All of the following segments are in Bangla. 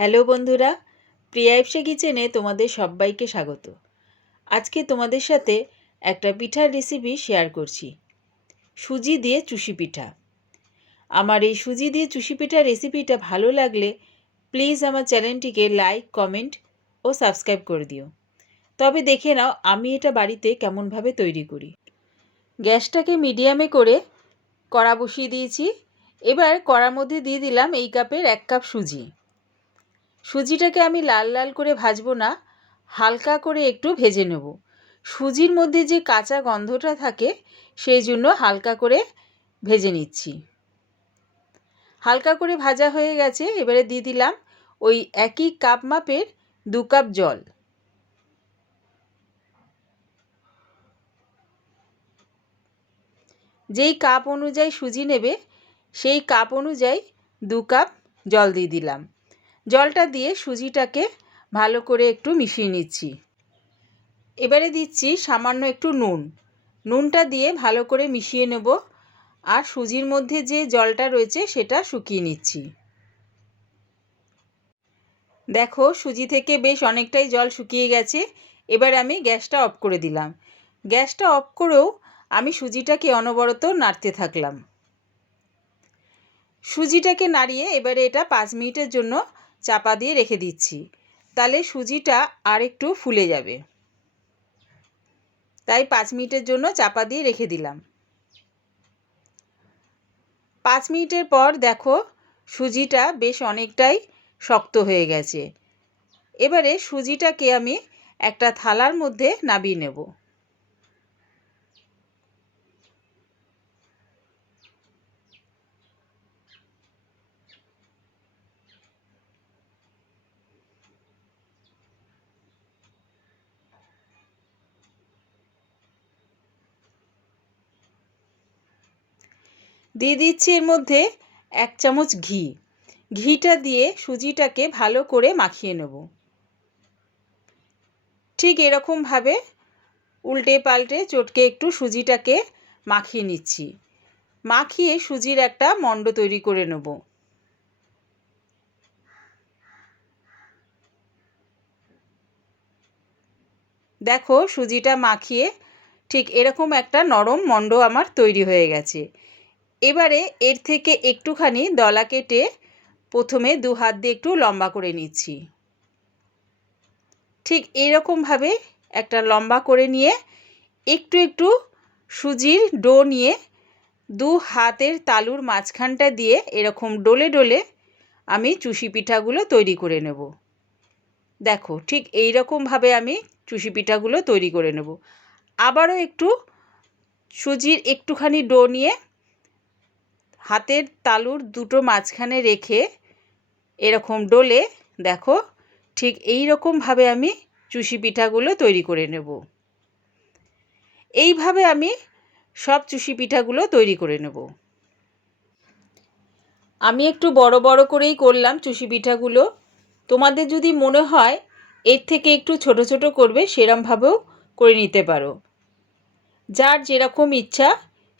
হ্যালো বন্ধুরা, প্রিয়া ইপসা কিচেনে তোমাদের সবাইকে স্বাগত। আজকে তোমাদের সাথে একটা পিঠার রেসিপি শেয়ার করছি, সুজি দিয়ে চুষি পিঠা। আমার এই সুজি দিয়ে চুষি পিঠার রেসিপিটা ভালো লাগলে প্লিজ আমার চ্যানেলটিকে লাইক, কমেন্ট ও সাবস্ক্রাইব করে দিও। তবে দেখে নাও আমি এটা বাড়িতে কেমনভাবে তৈরি করি। গ্যাসটাকে মিডিয়ামে করে কড়া বসিয়ে দিয়েছি। এবার কড়ার মধ্যে দিয়ে দিলাম এই কাপের 1 কাপ সুজি। সুজিটাকে আমি লাল লাল করে ভাজবো না, হালকা করে একটু ভেজে নেব। সুজির মধ্যে যে কাঁচা গন্ধটা থাকে সেই জন্য হালকা করে ভেজে নিচ্ছি। হালকা করে ভাজা হয়ে গেছে। এবারে দিয়ে দিলাম ওই একই কাপ মাপের 2 কাপ জল। যেই কাপ অনুযায়ী সুজি নেবে সেই কাপ অনুযায়ী 2 কাপ জল দিয়ে দিলাম। জলটা দিয়ে সুজিটাকে ভালো করে একটু মিশিয়ে নিচ্ছি। এবারে দিচ্ছি সামান্য একটু নুন। নুনটা দিয়ে ভালো করে মিশিয়ে নেব আর সুজির মধ্যে যে জলটা রয়েছে সেটা শুকিয়ে নিচ্ছি। দেখো সুজি থেকে বেশ অনেকটাই জল শুকিয়ে গেছে। এবার আমি গ্যাসটা অফ করে দিলাম। গ্যাসটা অফ করেও আমি সুজিটাকে অনবরত নাড়তে থাকলাম। সুজিটাকে নাড়িয়ে এবারে এটা 5 মিনিটের জন্য চাপা দিয়ে রেখে দিচ্ছি। তাহলে সুজিটা আর একটু ফুলে যাবে। তাই 5 মিনিটের জন্য চাপা দিয়ে রেখে দিলাম। 5 মিনিটের পর দেখো সুজিটা বেশ অনেকটাই শক্ত হয়ে গেছে। এবারে সুজিটাকে আমি একটা থালার মধ্যে নামিয়ে নেব। দিয়ে দিচ্ছি এর মধ্যে 1 চামচ ঘি। ঘিটা দিয়ে সুজিটাকে ভালো করে মাখিয়ে নেব। ঠিক এরকমভাবে উল্টে পাল্টে চটকে একটু সুজিটাকে মাখিয়ে নিচ্ছি। মাখিয়ে সুজির একটা মণ্ড তৈরি করে নেব। দেখো সুজিটা মাখিয়ে ঠিক এরকম একটা নরম মণ্ড আমার তৈরি হয়ে গেছে। এবারে এর থেকে একটুখানি দলা কেটে প্রথমে 2 হাত দিয়ে একটু লম্বা করে নিচ্ছি। ঠিক এইরকমভাবে একটা লম্বা করে নিয়ে একটু একটু সুজির ডো নিয়ে 2 হাতের তালুর মাঝখানটা দিয়ে এরকম ডলে ডলে আমি চুষি পিঠাগুলো তৈরি করে নেব। দেখো ঠিক এই রকমভাবে আমি চুষি পিঠাগুলো তৈরি করে নেব। আবারও একটু সুজির একটুখানি ডো নিয়ে হাতের তালুর দুটো মাঝখানে রেখে এরকম ডলে দেখো ঠিক এই রকমভাবে আমি চুষি পিঠাগুলো তৈরি করে নেব। এইভাবে আমি সব চুষি পিঠাগুলো তৈরি করে নেব। আমি একটু বড় বড় করেই করলাম চুষি পিঠাগুলো। তোমাদের যদি মনে হয় এর থেকে একটু ছোট ছোট করবে সেরমভাবেও করে নিতে পারো। যার যেরকম ইচ্ছা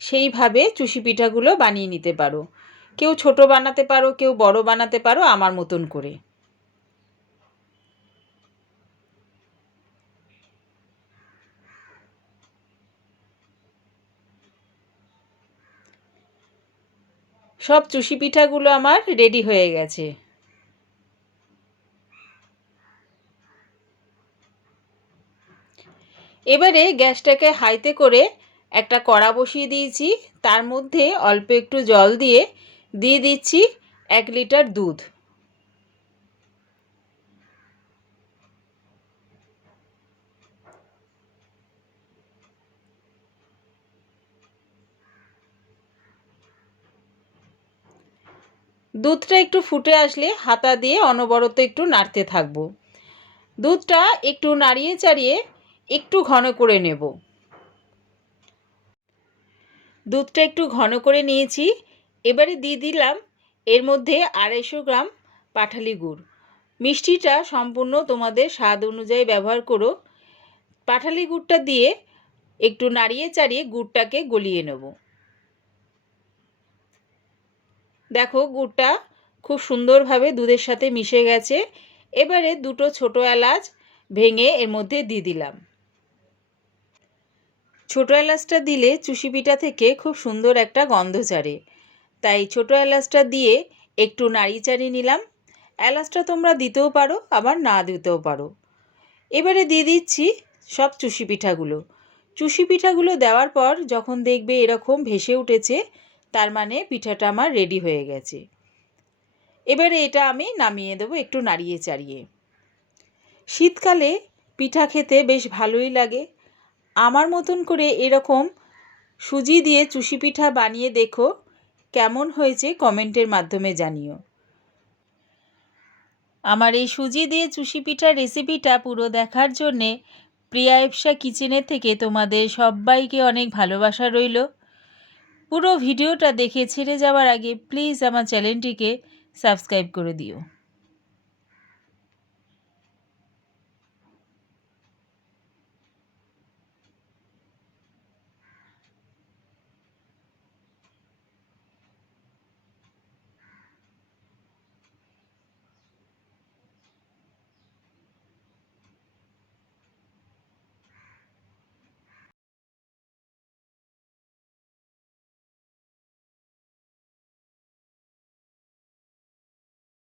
সেইভাবে চুষি পিঠাগুলো বানিয়ে নিতে পারো। কেউ ছোট বানাতে পারো, কেউ বড় বানাতে পারো আমার মতন করে। সব চুষি পিঠাগুলো আমার রেডি হয়ে গেছে। এবারে গ্যাসটাকে হাইতে করে একটা কড়া বসিয়ে দিয়েছি। তার মধ্যে অল্প একটু জল দিয়ে দিয়ে দিচ্ছি 1 লিটার দুধ। দুধটা একটু ফুটে আসলে হাতা দিয়ে অনবরত একটু নাড়তে থাকবো। দুধটা একটু নাড়িয়ে চাড়িয়ে একটু ঘন করে নেব। দুধটা একটু ঘন করে নিয়েছি। এবারে দিয়ে দিলাম এর মধ্যে 250 গ্রাম পাটালি গুড়। মিষ্টিটা সম্পূর্ণ তোমাদের স্বাদ অনুযায়ী ব্যবহার করো। পাটালি গুড়টা দিয়ে একটু নাড়িয়ে চাড়িয়ে গুড়টাকে গলিয়ে নেব। দেখো গুড়টা খুব সুন্দরভাবে দুধের সাথে মিশে গেছে। এবারে দুটো ছোটো এলাচ ভেঙে এর মধ্যে দিয়ে দিলাম। ছোটো এলাচটা দিলে চুষি পিঠা থেকে খুব সুন্দর একটা গন্ধ ছাড়ে, তাই ছোটো এলাচটা দিয়ে একটু নাড়িয়ে চাড়িয়ে নিলাম। এলাচটা তোমরা দিতেও পারো, আবার না দিতেও পারো। এবারে দিয়ে দিচ্ছি সব চুষি পিঠাগুলো। চুষি পিঠাগুলো দেওয়ার পর যখন দেখবে এরকম ভেসে উঠেছে, তার মানে পিঠাটা আমার রেডি হয়ে গেছে। এবারে এটা আমি নামিয়ে দেবো একটু নাড়িয়ে চাড়িয়ে। শীতকালে পিঠা খেতে বেশ ভালোই লাগে। আমার মতন করে এরকম সুজি দিয়ে চুষি পিঠা বানিয়ে দেখো, কেমন হয়েছে কমেন্টের মাধ্যমে জানিও। আমার এই সুজি দিয়ে চুষি পিঠার রেসিপিটা পুরো দেখার জন্যে প্রিয়া ইপসা কিচেনের থেকে তোমাদের সবাইকে অনেক ভালোবাসা রইল। পুরো ভিডিওটা দেখে ছেড়ে যাওয়ার আগে প্লিজ আমার চ্যানেলটিকে সাবস্ক্রাইব করে দিও।